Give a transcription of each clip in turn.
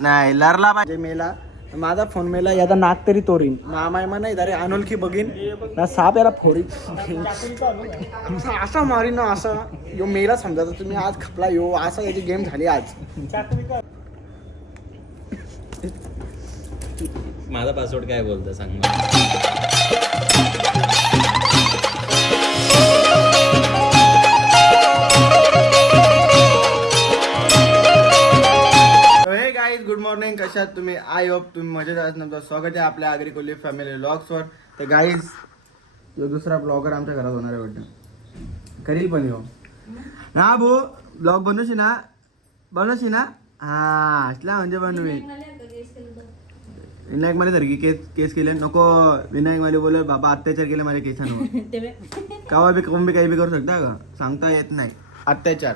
नाही लरला पाहिजे. मेला माझा फोन मेला याचा नाक तरी तोरीन. मामा नाही अरे अनोळखी बघीन. ना साप याला फोडी. असा मारीन ना असा. यो मेला समजा तर तुम्ही आज खपला यो असा याची गेम झाली आज. माझा पासवर्ड काय बोलतो सांग कशात तुम्ही आय होप तुम्ही मजेत आहात. तुमचं स्वागत आहे आपल्या आगरी कोल्हे फॅमिली वर. तर गाईज जो दुसरा ब्लॉगर आमच्या घरात होणार आहे वाटतं. करील पण यो. ना भो ब्लॉग बनवशी ना? बनवशी ना? हा असला म्हणजे बनवी. विनायक मला धरकी केस केस केले. नको विनायक मला बोल बाबा अत्याचार केले माझ्या केसांवर. कावा बी कोण बी काही बी करू शकता का? सांगता येत नाही. अत्याचार.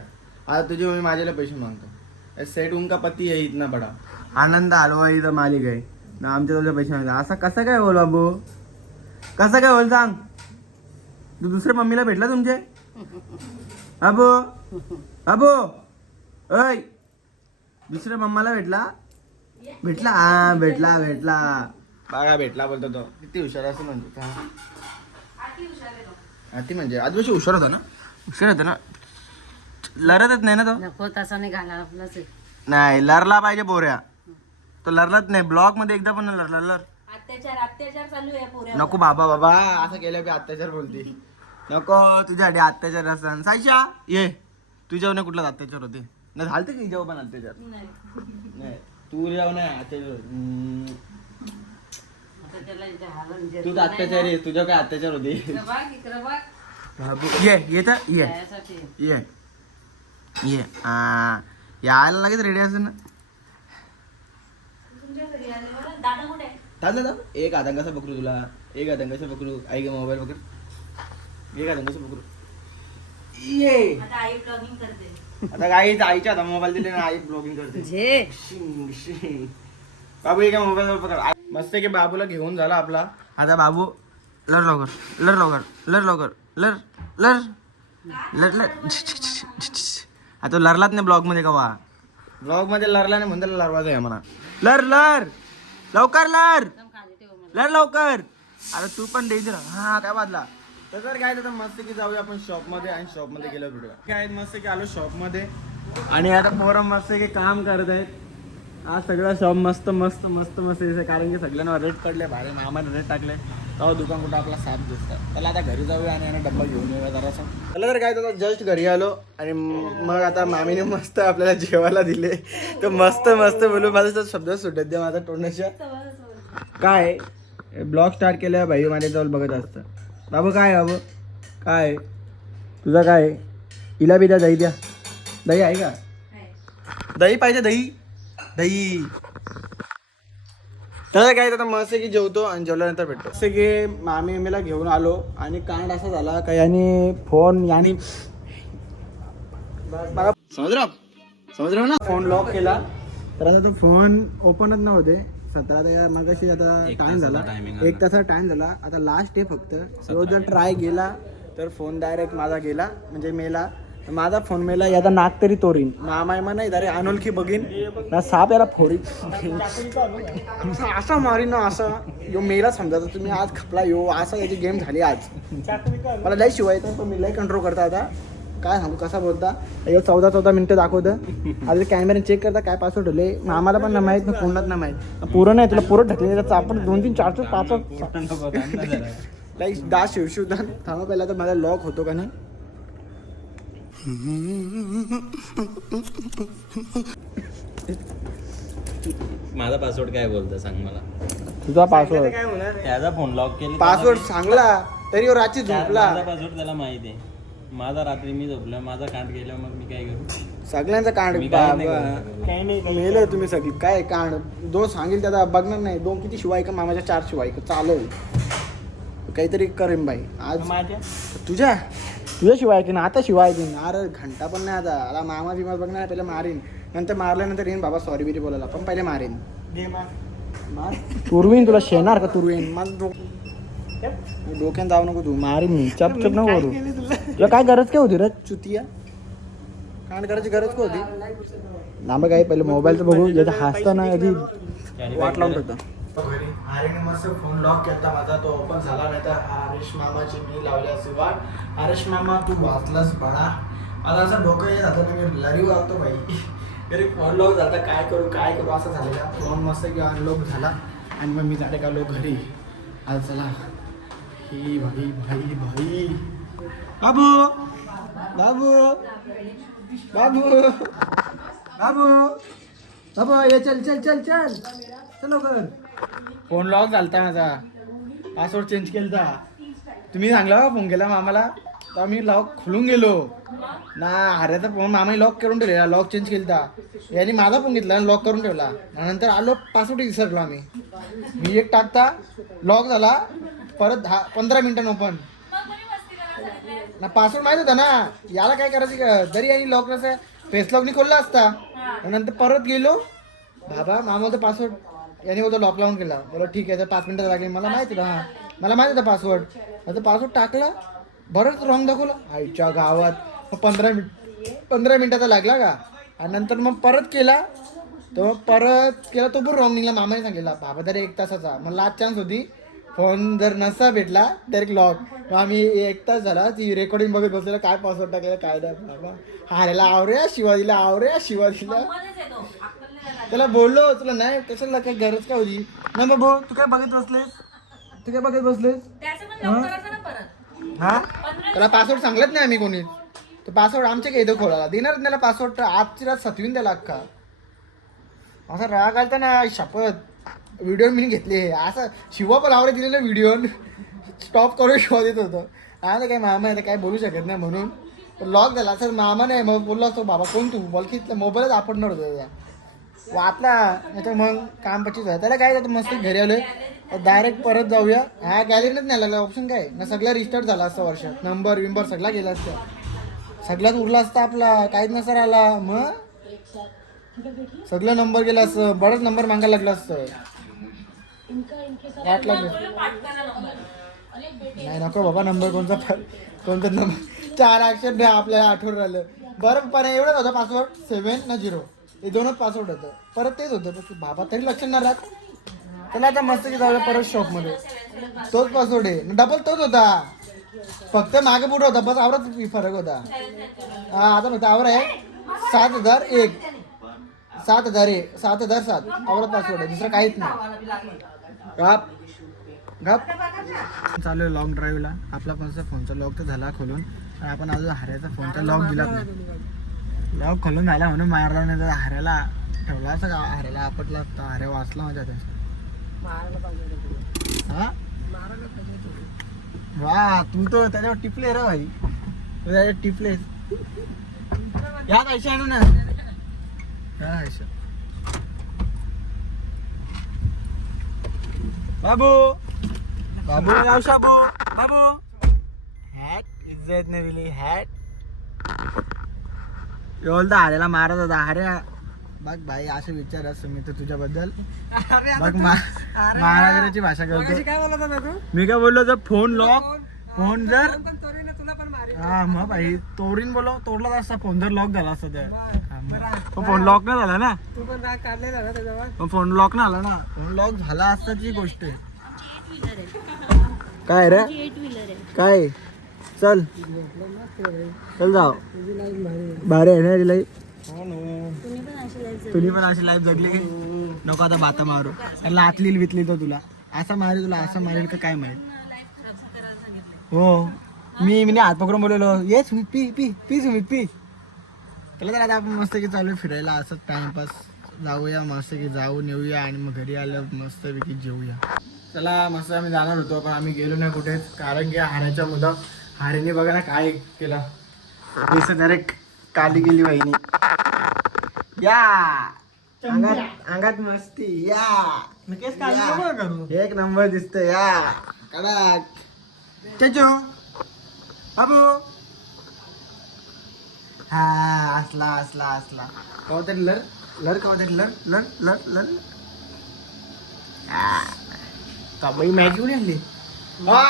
आता तुझी मम्मी माझ्याला पैसे मागतो. सेट उनका पती है इतना बडा. आनंद हलवा इथं मालिक आहे. ना आमच्या तुझ्या पैसे मागता असा कसं काय बोल बाबू? कसं काय बोल सांग? तू दुसऱ्या मम्मीला भेटला तुमचे? अबो अबो ऐ दुसऱ्या मम्माला भेटला? भेटला हा भेटला भेटला. बघा भेटला बोलतो तो. किती हुशार असं म्हणजे. का अति म्हणजे. आदिवासी हुशार होता ना? हुशार होता ना? लढतच नाही ना तो? नको तसा नाही घाला आपलाच. नाही लरला पाहिजे बोऱ्या तो लरलाच नाही. ब्लॉगमध्ये एकदा पण नाही लरला लर अत्याचार अत्याचार चालू आहे पोऱ्या नको बाबा बाबा. असं केलं की अत्याचार बोलते. नको तुझ्यासाठी अत्याचार असतात सायशा ये. तुझ्यावर कुठलाच अत्याचार होते. नाही झालते की जेव्हा पण अत्याचार? नाही. तू जेव्हा नाही अत्याचार. हम्म. त्याला इथे हालून जे- तू तर अत्याचार आहे तुझ्या काय अत्याचार होते. बाबू, ये ये तर ये. त्यासाठी. ये. ये. हा यायला लागेच रेडी असेल ना? दादा दादा एक हातान कसं पकडू तुला. एक कसं पकडू आई मोबाईल पकड. एक कसं पकडू ये. आता आई vlogging करते. आता आई आईच्या हातात मोबाईल दिले ना आई ब्लॉगिंग करते. झे. शिंग, शिंग. बाबू एक मोबाईल पकड. मस्त की बाबूला घेऊन झाला आपला. आता बाबू लर लवकर लर लवकर लर लवकर लर लर लर लर आता लरलाच नाही ब्लॉगमध्ये कवा? ब्लॉगमध्ये लरला नाही म्हणतो लरवाच आहे म्हणा. लर लर. लवकर लर. लर लवकर. अरे तू पण डेंजर हा काय बादला तर जर काय तर मस्त की जाऊया आपण शॉपमध्ये आणि शॉपमध्ये गेलो व्हिडिओ काय मस्त की आलो शॉपमध्ये. आणि आता पोरं मस्त की काम करत आहेत. आज सगळं शॉप मस्त मस्त मस्त मस्त. कारण की सगळ्यांना रेट पडले भारी. मामाने रेट टाकले. तेव्हा दुकान कुठं आपला साफ दिसतं त्याला आता घरी जाऊया आणि डब्बा घेऊन येऊया जरासा. त्याला तर काय तर जस्ट घरी आलो आणि मग आता मामीने मस्त आपल्याला जेवायला दिले. तर मस्त मस्त बोलू. माझा तर शब्द सुटत द्या माझा तोंडाच्या काय? ब्लॉग स्टार्ट केलं भाई माझ्या जवळ बघत असतं. बाबू काय बाबू? काय तुझा काय हिला बी द्या दही द्या. दही आहे का? दही पाहिजे दही. दही. तर काय आता मस्त की जेवतो आणि जेवल्यानंतर भेटतो. असं की मामी मला घेऊन आलो आणि कांड असा झाला का याने फोन याने बघा ना? फोन लॉक केला. तर आता तो फोन ओपनच नव्हते. सतरा ते मगाशी आता टाइम झाला. एक तासा टाइम झाला. आता लास्ट आहे फक्त. तो जर ट्राय गेला तर फोन डायरेक्ट माझा गेला म्हणजे मेला. तर माझा फोन मेला याचा नाक तरी तोरीन. मामा नाही अरे अनोळखी बघीन. ना साप याला फोडीन असा मारीन ना असा. यो मेला समजा तुम्ही आज खपला यो असा याची गेम झाली आज. मला लय शिवायचं पण मी लय कंट्रोल करता आता. काय सांगू कसा बोलता? यो चौदा चौदा मिनिटं दाखवतं. आता कॅमेरा चेक करता काय पासवर्ड ठेवले. आम्हाला पण नाही माहीत ना कोणाच नाही माहीत. पुरं नाही तुला पुरं ढकले त्याचं आपण दोन तीन चार चार पाच लाईक दहा शिवशिवदान थांबा पहिला तर माझा लॉक होतो का नाही? माझा पासवर्ड काय बोलतो सांग मला? तुझा पासवर्ड त्याचा फोन लॉक केला पासवर्ड सांगला तरी रात्री झोपला. माझा पासवर्ड त्याला माहिती आहे. माझा रात्री मी झोपलो माझा कांड गेला मग मी काय करू? सगळ्यांचा कांड मी काय नाही बाबा. करू काही नाही मेलं तुम्ही सगळी. काय कांड? दोन सांगेल त्याचा बघणार नाही. दोन किती शिवाय का मामाच्या चार शिवाय का चालव. काहीतरी करेन बाई. आज तुझ्या? तुझ्या शिवाय की ना आता शिवाय की अरे घंटा पण नाही आता. आता मामा बिमा बघणार पहिले मारीन. नंतर मारल्यानंतर येईन बाबा सॉरी बिरी बोलायला. पण पहिले मारीन. मार. तुरवीन तुला शेणार का तुरवीन? मला डोक्यात जाऊ नको तू. मारीन मी. चप चप नको करू. तुला? काय गरज काय होती रे? चुतिया? कांड करायची गरज का होती? नाम काय पहिले मोबाईलचं बघू. ज्याचा हसताना आधी वाट लावून होता अरे मी मस्त फोन लॉक केला माझा तो ओपन झाला नाही तर हरेश मामाची मी लावली असे वाट. मामा तू वाचलास बाळा. आता असं डोकं येत आता मी लरी वागतो भाई घरी फोन लॉक झाला काय करू काय करू असं झालेला फोन मस्त की अनलॉक झाला आणि मग मी झाले का लोक घरी. आज चला. ही भाई भाई भाई. बाबू! बाबू! बाबू! बाबू! बाबू ये चल चल चल चल. चल लवकर. फोन लॉक झालता माझा. पासवर्ड चेंज केलता. तुम्ही सांगला का फोन केला मामाला. तर मी लॉक खोलून गेलो. ना हऱ्याचा फोन मामाने लॉक करून ठेवलेला लॉक चेंज केलता. याने माझा फोन घेतला आणि लॉक करून ठेवला. नंतर आलो पासवर्ड विसरलो आम्ही. मी एक टाकता लॉक झाला. परत दहा पंधरा मिनिटांनी ओपन ना पासवर्ड माहीत होता ना? याला काय करायचं का जरी यांनी लॉक फेस लॉकनी खोलला असता. नंतर परत गेलो. बाबा मामाचा पासवर्ड याने होता लॉक लावून केला. बोला ठीक आहे तर पाच मिनिटं लागली मला माहिती होतं हा मला माहिती होता पासवर्ड आता पासवर्ड टाकला बरंच रॉंग दाखवलं. आईच्या गावात. मग पंधरा मिनिट पंधरा मिनिटाचा लागला का? आणि नंतर मग परत केला. तो परत केला तो पण रॉंग निघाला. मामाने सांगितला बाबा तरी एक तासाचा. मग लास्ट चान्स होती. फोन जर नसा भेटला तर लॉक मग आम्ही एक तास झाला ती रेकॉर्डिंग बघत बसलेला काय पासवर्ड टाकलेला काय नाही बाबा हारेला आवरे शिवाजीला आवरे शिवाजीला. त्याला बोललो तुला नाही कशाला काय गरज काय होती? नाही बाबू तू काय बघत बसलेस? तू काय बघत बसलेस? हा? त्याला पासवर्ड सांगलत नाही आम्ही कोणी. तो पासवर्ड आमच्या काही खोलाला देणार त्याला पासवर्ड आजची रात सतवीन त्याला अख्खा. असा राग आलता ना शपथ. व्हिडिओ मी घेतले. असं शिवा पण आवडे दिलेलं व्हिडिओ स्टॉप करून शिवा देत होतं. आता काय मामा आहे काय बोलू शकत नाही म्हणून. लॉक झाला. असं मामा नाही मग बोललो असतो बाबा कोण तू? बलकीतलं मोबाईलच आपडणार होतं त्याचा. वाचला नाही मग काम पच्चीस झालं त्याला काय झालं मस्त घरी आलोय. डायरेक्ट परत जाऊया. हा गॅलरीनच नाही लागला. ऑप्शन काय? ना सगळं रिस्टार्ट झाला असतं वर्ष. नंबर विंबर सगळा गेला असतं. सगळ्यात उरला असता आपला. काहीच नसर आला मग? सगळं नंबर गेला असतं. बरंच नंबर मागायला लागला असतं. वाट नाही नको बाबा. नंबर कोणता कोणता नंबर चार अक्षर आपल्याला आठवण राहिलं. बरं पण एवढंच होतं पासवर्ड सेवन ना झिरो हे दोनच पासवर्ड होतं. परत तेच होतं. पण बाबा तरी लक्ष नाही राहत. त्याला आता मस्त की जाऊया परत शॉपमध्ये तोच पासवर्ड आहे. डबल तोच होता. फक्त मागे पुढे होता. बस आवरत फरक होता. हा आता नव्हता आवर आहे सात हजार एक. सात हजार एक. सात हजार सात. आवरात पासवर्ड आहे. दुसरं काहीच नाही. गप. गप. चालू आहे लॉंग ड्राईव्हला आपला पण फोनचा लॉक तर झाला खोलून. पण आपण अजून हऱ्याचा फोनचा लॉक दिला नाही. लॉक खोलून झाला म्हणून मारला नाही तर हऱ्याला ठेवला असं का? हऱ्याला आपटला असता हऱ्या वाचला माझ्या त्या हा? वा तू तर त्याच्यावर टिपले रे भाई. तू त्याच्यावर टिपलेस या पैसे आणू ना या पैसे. बाबू. बाबू जाऊ शाबू. बाबू. हॅट इज्जत नाही दिली हॅट बोलता हऱ्याला मारत होता. हऱ्या बघ भाई असं विचार असं मी तर तुझ्याबद्दल. बघ महाराजाची भाषा करतो काय बोलत होता तू? मी काय बोललो जर फोन लॉक फोन जर हा मग भाई तोडीन बोलो तोडला असता फोन जर लॉक झाला असता तर. फोन लॉक नाही झाला ना? तू पण राग पण फोन लॉक नाही झाला ना? फोन लॉक झाला असता ती गोष्ट आहे. काय रे? काय? चल. चल जाओ भारी आहे ना लाईफ तुम्ही पण अशी लाईफ जगली की नको आता बाता मारू. लातली वितली तर तुला. असं मारेल तुला असं मारेल का काय माहीत हो. मी मी हात पकडून बोललो ये Sumit P P P Sumit P. त्याला तर आता आपण मस्त की चालू फिरायला. असंच टाइमपास जाऊया मस्त की जाऊन येऊया आणि मग घरी आलं मस्त पैकी जेऊया. चला मस्त आम्ही जाणार होतो पण आम्ही गेलो नाही कुठेच. कारण की हाऱ्याच्या मुलं हारेने बघा ना काय केला. डायरेक्ट काली गेली वहिनी. या. अंगात अंगात मस्ती या. या. एक नंबर दिसत या. कडक. चचो. बाबू. हा असला असला असला. कवतरी लर लर कवतरी लर लर लर लर का मॅगी कोणी आणली वा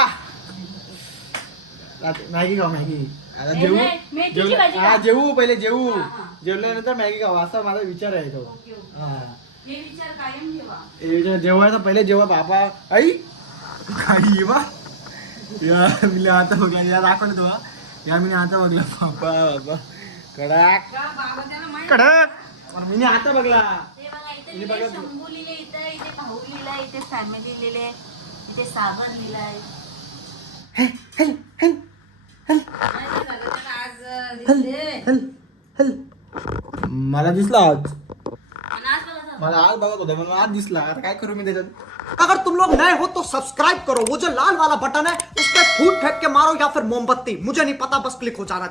मॅगी खाऊ मॅगी. आता जेवू? नाही, मेथीची जेवलं- भाजी हा खा. जेवू पहिले जेवू. हा, हा. जेवल्यानंतर मॅगी खाऊ. असा माझा विचार आहे तो. Okay, okay. हा. हे विचार कायम ठेवा. हे जे- जेवायचं पहिले जेव्हा बापा आई! काही बा या मी आता बघला या दाखवलं तुला या मी आता बघला बापा कडक. का बाबा त्याला माहीत कडक. पण मी आता बघला. ते बघा इथे लिहिलंय शंभू लिहिले इथे इथे भाऊ लिहिलाय इथे फॅमिली लिहिले इथे लिहिलाय. हल हल मला दिसला आज. मला आज बघत मला आज दिसला. आता काय करू मी त्याच्यात? अगर तुम लोग नए हो तो सब्सक्राइब करो. वो जो लाल वाला बटन है उस पर फूट फेंक के मारो या फिर मोमबत्ती. मुझे नहीं पता, बस क्लिक हो जाना चाहिए.